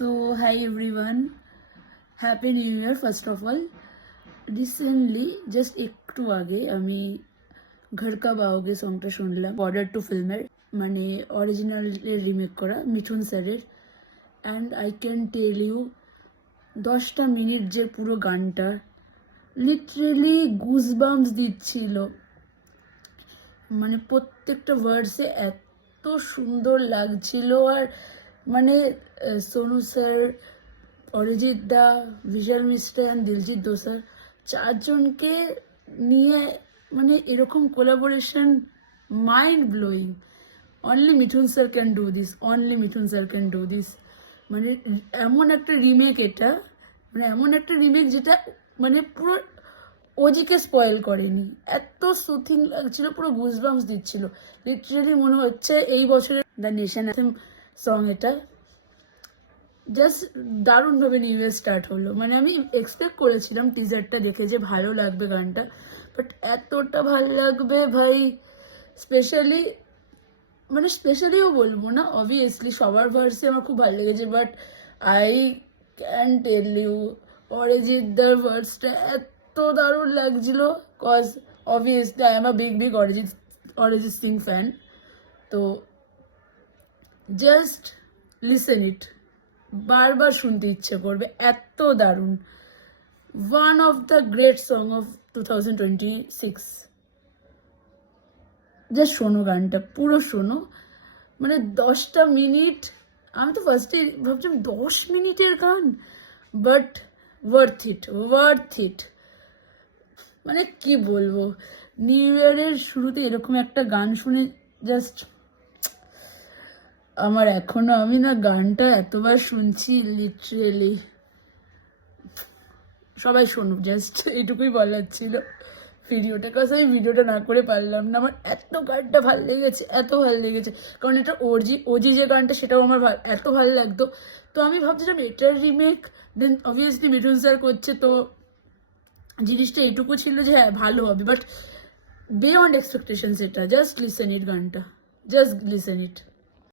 So, hi everyone. Happy New Year first of all. Recently, just একটু আগে আমি ঘর কাব आओगे সংটা শুনলাম বর্ডার টু ফিল্মের, মানে অরিজিনাল রিমেক করা মিঠুন স্যারের। And I can tell you 10টা মিনিট যে পুরো গানটা লিটারেলি গুজবাম্পস দিচ্ছিল, মানে প্রত্যেকটা ওয়ার্ডসে এত সুন্দর লাগছিল। আর মানে সোনু স্যার, অরিজিৎ দা, ভিশাল মিশ্রা অ্যান্ড দিলজিৎ দোসার চারজনকে নিয়ে মানে এরকম collaboration mind blowing. Only Mithun sir can do this, only Mithun sir can do this. মানে এমন একটা রিমেক, এটা মানে এমন একটা রিমেক যেটা মানে পুরো ওজিকে স্পয়েল করেনি। এত সুথিং লাগছিল, পুরো গুজবাম্পস দিচ্ছিল। লিটারেলি মনে হচ্ছে এই বছরের দ্য নেশন অ্যাথেম সং এটা। জাস্ট দারুণভাবে নিউ ইয়ার স্টার্ট হলো। মানে আমি এক্সপেক্ট করেছিলাম টিজারটা দেখে যে ভালো লাগবে গানটা, বাট এতটা ভালো লাগবে ভাই। স্পেশালি মানে স্পেশালিও বলবো না, অবভিয়াসলি সবার ভার্সে আমার খুব ভালো লেগেছে, but I can tell you অরিজিৎদার ভার্সটা এত দারুণ লাগছিল। Cause obviously I am a big Arijit Singh fan. তো জাস্ট লিসেন ইট, বারবার শুনতে ইচ্ছে করবে, এত দারুণ। One of the great song of 2026। Just শোনো গানটা, পুরো শোনো। মানে 10টা মিনিট, আমি তো ফার্স্টে ভাবছিলাম 10 মিনিটের গান, বাট ওয়ার্থ ইট। মানে কি বলবো, নিউ ইয়ারের শুরুতে এরকম একটা গান শুনে জাস্ট আমার এখনো, আমি না গানটা এতবার শুনছি লিটারেলি। সবাই শুনুক, জাস্ট এইটুকুই বলার ছিল ভিডিওটা। কাজ আমি ভিডিওটা না করে পারলাম না, আমার এত গানটা ভালো লেগেছে, এত ভালো লেগেছে। কারণ এটা ওজি যে গানটা সেটাও আমার এত ভালো লাগতো। তো আমি ভাবছিলাম এটার remake, then obviously Mithun sir করছে, তো জিনিসটা এইটুকু ছিল যে হ্যাঁ ভালো হবে, বাট বিয়ন্ড এক্সপেকটেশনস এটা। জাস্ট লিসেন ইট গানটা, জাস্ট লিসেন ইট।